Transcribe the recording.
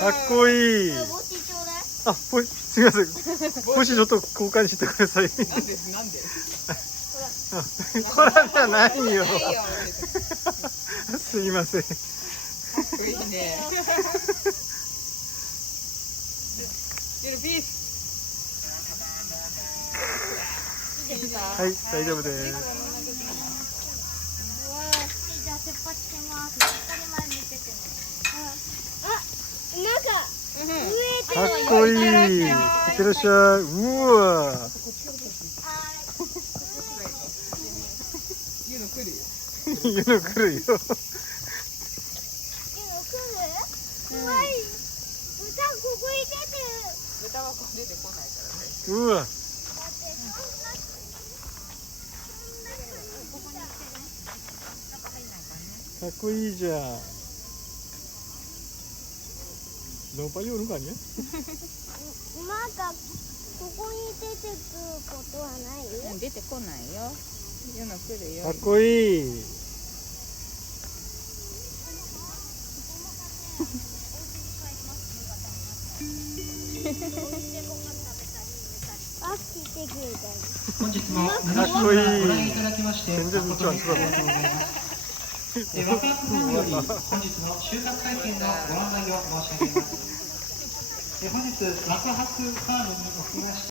かっこいい。あポすみません。帽子ちょっと交換してください。なんでなんで？こらじゃないよ。すいません。かっこいいね。はい大丈夫です。うわーじゃあ出発します。しっかり前見ててねあなんか上かっこいい。いってらっしゃいうわあゆの来るよ。湯の来るよ。ーでも来る怖い豚ここに出てる豚はこ出てこないからねうわ。かっこいいじゃん。No pa yun, kan ya? まだここに出てくることはない？うん出てこないよ来るよかっこいい。あ聞いてくれたよ本日もかっこいいご覧いただきまして全然道は誠にありがとうございます。えーワクワク本日の収穫体験のご案内を申し上げます。え本日ワクワクファームにおきまして